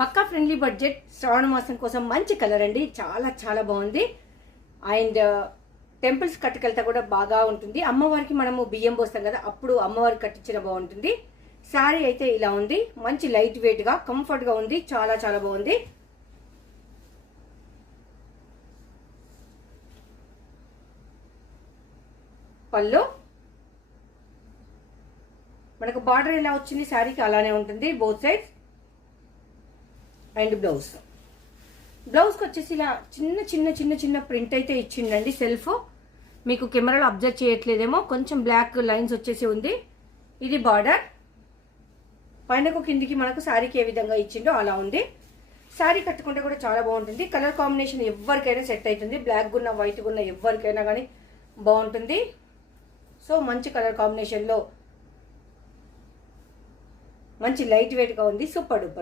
పక్కా friendly budget శ్రావణ మాసం కోసం మంచి కలర్ అండి. చాలా చాలా బాగుంది. అండ్ టెంపుల్స్ కట్టుకెళ్తా కూడా బాగా ఉంటుంది. అమ్మవారికి మనము బియ్యం పోస్తాం కదా, అప్పుడు అమ్మవారికి కట్టించిన బాగుంటుంది. శారీ అయితే ఇలా ఉంది. మంచి లైట్ వెయిట్ గా కంఫర్ట్ గా ఉంది. చాలా చాలా బాగుంది. పళ్ళు మనకు బార్డర్ ఎలా వచ్చింది శారీకి అలానే ఉంటుంది బోత్ సైడ్స్. అండ్ బ్లౌజ్కి వచ్చేసి ఇలా చిన్న చిన్న చిన్న చిన్న ప్రింట్ అయితే ఇచ్చిండండి. సెల్ఫ్ మీకు కెమెరాలో అబ్జర్వ్ చేయట్లేదేమో, కొంచెం బ్లాక్ లైన్స్ వచ్చేసి ఉంది. ఇది బార్డర్. పైనకు కిందికి మనకు శారీకి ఏ విధంగా ఇచ్చిండో అలా ఉంది. శారీ కట్టుకుంటే కూడా చాలా బాగుంటుంది. కలర్ కాంబినేషన్ ఎవరికైనా సెట్ అవుతుంది. బ్లాక్ గున్న వైట్ గున్న ఎవరికైనా కానీ బాగుంటుంది. సో మంచి కలర్ కాంబినేషన్లో మంచి లైట్ వెయిట్గా ఉంది. Super duper.